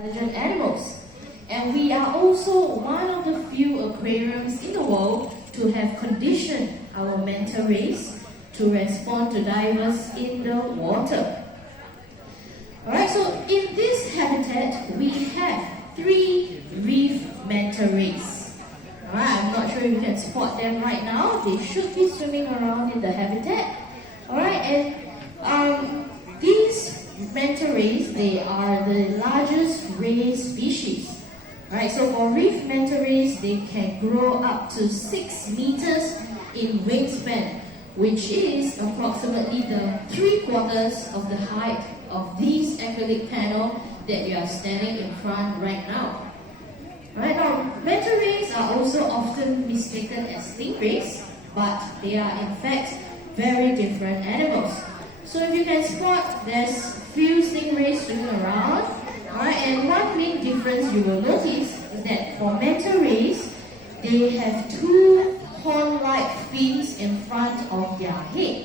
intelligent animals. And we are also one of the few aquariums in the world to have conditioned our manta rays to respond to divers in the water. Alright, so in this habitat we have 3 reef manta rays. Alright, I'm not sure if you can spot them right now. They should be swimming around in the habitat. Alright, and these manta rays, they are the largest ray species. Alright, so for reef manta rays, they can grow up to 6 meters in wingspan, which is approximately the 3/4 of the height of this acrylic panel that we are standing in front right now. Right now, manta rays are also often mistaken as stingrays, but they are in fact very different animals. So if you can spot, there's few stingrays swimming around. Alright, and one main difference you will notice is that for manta rays, they have 2 horn-like fins in front of their head,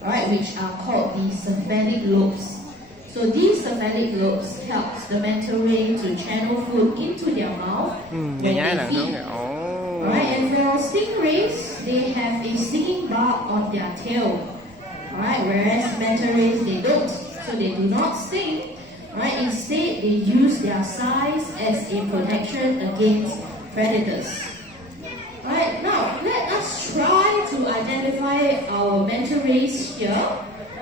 right, which are called the cephalic lobes. So these cephalic lobes helps the manta ray to channel food into their mouth when they feed. Right, and for stingrays, they have a stinging barb on their tail. Right, whereas manta rays, they don't. So they do not sting. Right, instead, they use their size as a protection against predators. Right, now let us try to identify our manta rays here.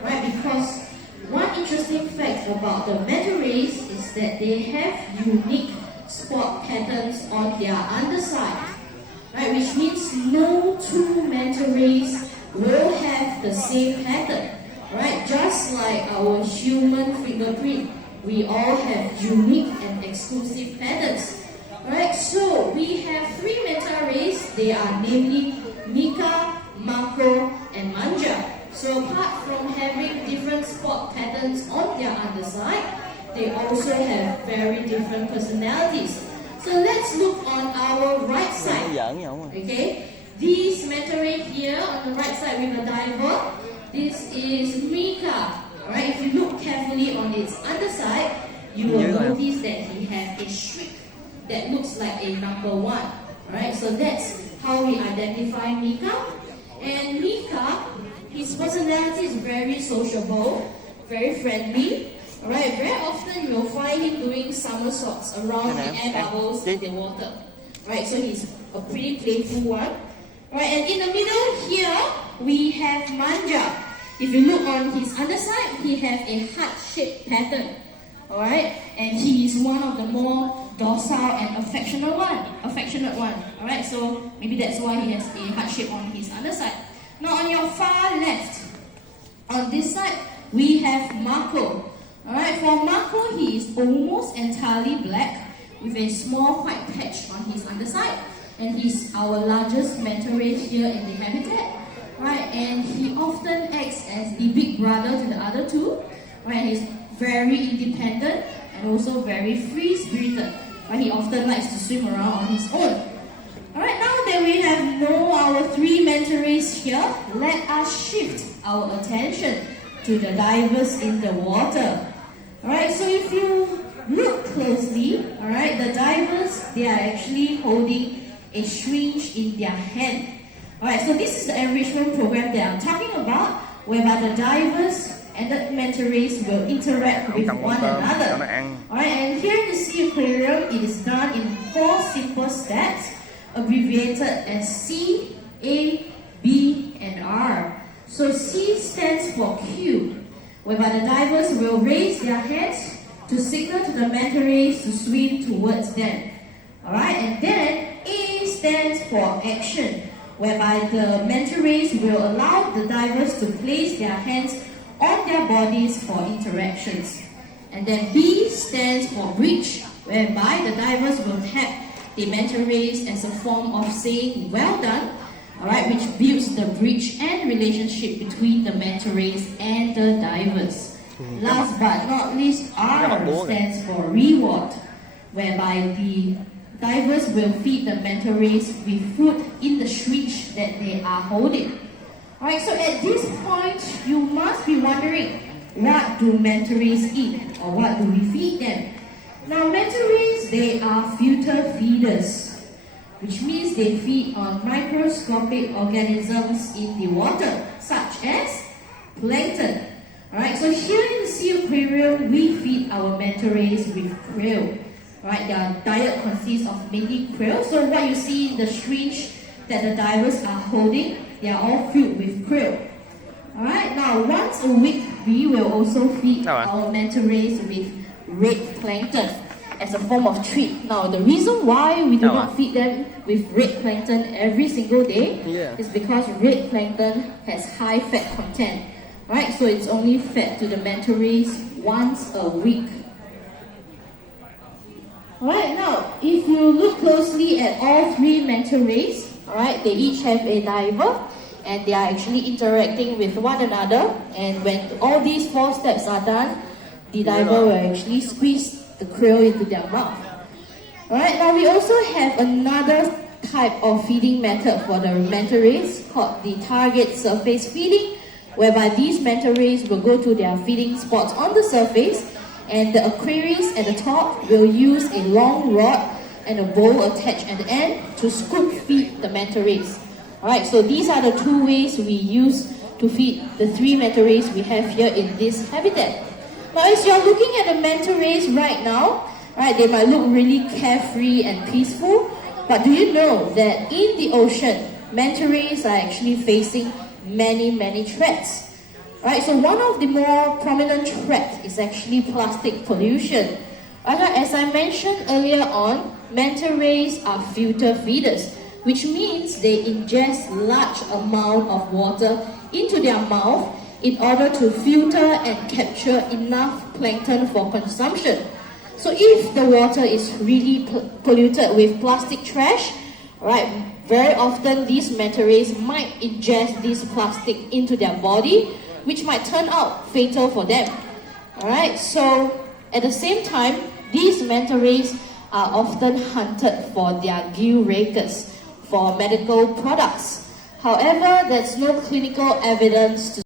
Right, because one interesting fact about the manta rays is that they have unique spot patterns on their underside. Right, which means no 2 manta rays will have the same pattern. Right, just like our human fingerprint, we all have unique and exclusive patterns. Right, so we have 3 manta rays. They are namely Mica, Mako, and Manja. So apart from having different spot patterns on their underside, they also have very different personalities. So let's look on our right side. Okay, this manta ray here on the right side with a diver, this is Mica. Alright, if you look carefully on its underside, you will notice that he has a streak that looks like a number 1. Alright, so that's how we identify Mica. And Mica, his personality is very sociable, very friendly. Alright, very often you will find him doing somersaults around the air bubbles in the water. Right, so he's a pretty playful one. Right, and in the middle here, we have Manja. If you look on his underside, he has a heart-shaped pattern. Alright, and he is one of the more docile and affectionate one. Alright, so maybe that's why he has a heart shape on his underside. Now on your far left, on this side, we have Mako. Alright, for Mako, he is almost entirely black with a small white patch on his underside. And he's our largest manta ray here in the habitat. Right, and he often acts as the big brother to the other 2. Right, he's very independent and also very free-spirited. Right, he often likes to swim around on his own. Alright, now that we have known our 3 manta rays here, let us shift our attention to the divers in the water. Alright, so if you look closely, alright, the divers, they are actually holding a syringe in their hand. Alright, so this is the enrichment program that I'm talking about, whereby the divers and the manta rays will interact with one another. Alright, and here in the Sea Aquarium, it is done in 4 simple steps, abbreviated as C, A, B, and R. So C stands for Q, whereby the divers will raise their hands to signal to the manta rays to swim towards them. Alright, and then A stands for action, whereby the manta rays will allow the divers to place their hands on their bodies for interactions. And then B stands for bridge, whereby the divers will tap the manta rays as a form of saying well done, alright, which builds the bridge and relationship between the manta rays and the divers. Last but not least, R stands for reward, whereby the divers will feed the manta rays with food in the syringe that they are holding. Alright, so at this point, you must be wondering, what do manta rays eat, or what do we feed them? Now manta rays, they are filter feeders, which means they feed on microscopic organisms in the water, such as plankton. Alright, so here in the sea aquarium, we feed our manta rays with krill. Alright, their diet consists of mainly krill. So what you see in the syringe that the divers are holding, they are all filled with krill. Alright, now once a week, we will also feed our manta rays with red plankton as a form of treat. Now, the reason why we do not feed them with red plankton every single day is because red plankton has high fat content. Right, so it's only fed to the manta rays once a week. Alright, now if you look closely at all three manta rays, alright, they each have a diver and they are actually interacting with one another, and when all these 4 steps are done, the diver will actually squeeze the krill into their mouth. Alright, now we also have another type of feeding method for the manta rays called the target surface feeding, whereby these manta rays will go to their feeding spots on the surface, and the aquarius at the top will use a long rod and a bowl attached at the end to scoop feed the manta rays. Alright, so these are the 2 ways we use to feed the 3 manta rays we have here in this habitat. Now as you're looking at the manta rays right now, right, they might look really carefree and peaceful, but do you know that in the ocean, manta rays are actually facing many threats. Right, so one of the more prominent threats is actually plastic pollution. As I mentioned earlier on, manta rays are filter feeders, which means they ingest large amount of water into their mouth in order to filter and capture enough plankton for consumption. So if the water is really polluted with plastic trash, right, very often these manta rays might ingest this plastic into their body, which might turn out fatal for them. Alright, so at the same time, these manta rays are often hunted for their gill rakers for medical products. However, there's no clinical evidence to